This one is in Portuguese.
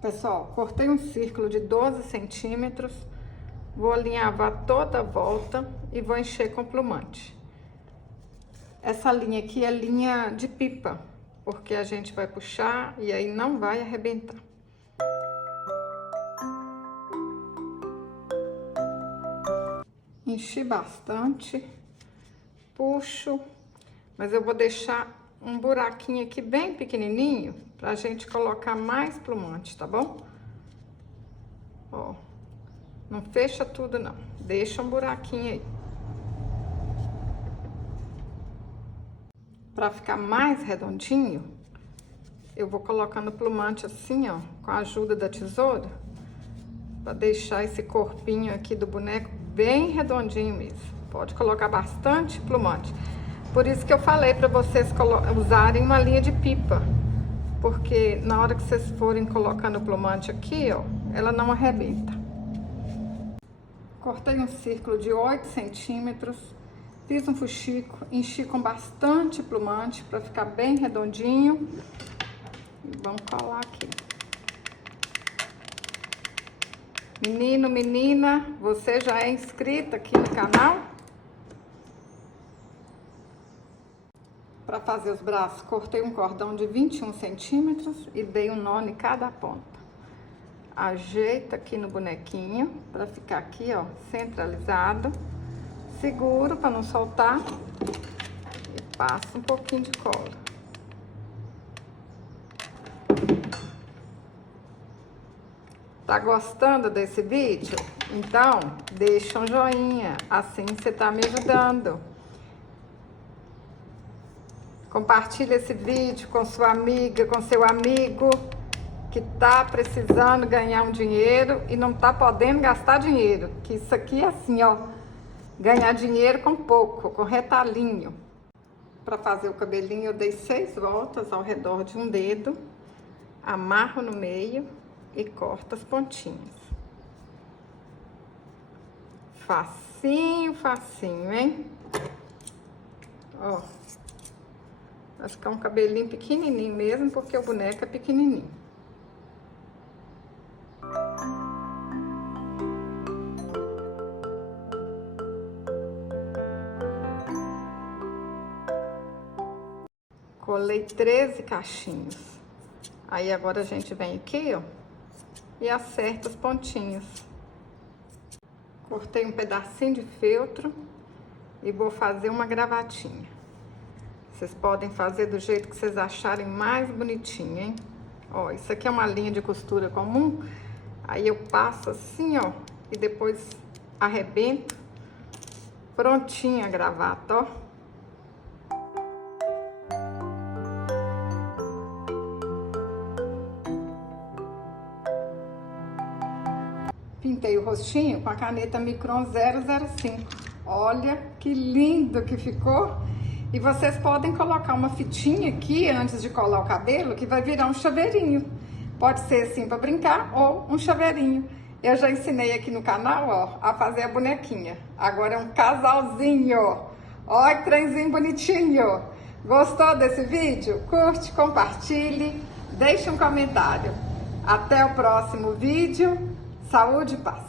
Pessoal, cortei um círculo de 12 centímetros, vou alinhavar toda a volta e vou encher com plumante. Essa linha aqui é linha de pipa, porque a gente vai puxar e aí não vai arrebentar. Enchi bastante, puxo, mas eu vou deixar um buraquinho aqui bem pequenininho pra gente colocar mais plumante, tá bom? Ó, não fecha tudo não, deixa um buraquinho aí. Pra ficar mais redondinho, eu vou colocando plumante assim, ó, com a ajuda da tesoura, pra deixar esse corpinho aqui do boneco bem redondinho mesmo. Pode colocar bastante plumante. Por isso que eu falei para vocês usarem uma linha de pipa, porque na hora que vocês forem colocando o plumante aqui, ó, ela não arrebenta. Cortei um círculo de 8 centímetros, fiz um fuxico, enchi com bastante plumante para ficar bem redondinho. E vamos colar aqui. Menino, menina, você já é inscrita aqui no canal? Para fazer os braços, cortei um cordão de 21 centímetros e dei um nó em cada ponta. Ajeita aqui no bonequinho, para ficar aqui, ó, centralizado. Seguro para não soltar e passa um pouquinho de cola. Tá gostando desse vídeo? Então, deixa um joinha, assim você tá me ajudando. Compartilha esse vídeo com sua amiga, com seu amigo que tá precisando ganhar um dinheiro e não tá podendo gastar dinheiro. Que isso aqui é assim, ó, ganhar dinheiro com pouco, com retalhinho. Para fazer o cabelinho eu dei 6 voltas ao redor de um dedo, amarro no meio e corto as pontinhas. Facinho, facinho, hein? Ó. Vai ficar um cabelinho pequenininho mesmo, porque o boneco é pequenininho. Colei 13 cachinhos. Aí agora a gente vem aqui, ó, e acerta os pontinhos. Cortei um pedacinho de feltro e vou fazer uma gravatinha. Vocês podem fazer do jeito que vocês acharem mais bonitinho, hein? Ó, isso aqui é uma linha de costura comum. Aí eu passo assim, ó, e depois arrebento. Prontinha a gravata, ó. Pintei o rostinho com a caneta Micron 005. Olha que lindo que ficou! E vocês podem colocar uma fitinha aqui antes de colar o cabelo, que vai virar um chaveirinho. Pode ser assim para brincar ou um chaveirinho. Eu já ensinei aqui no canal, ó, a fazer a bonequinha. Agora é um casalzinho. Olha que trenzinho bonitinho. Gostou desse vídeo? Curte, compartilhe, deixe um comentário. Até o próximo vídeo. Saúde e paz.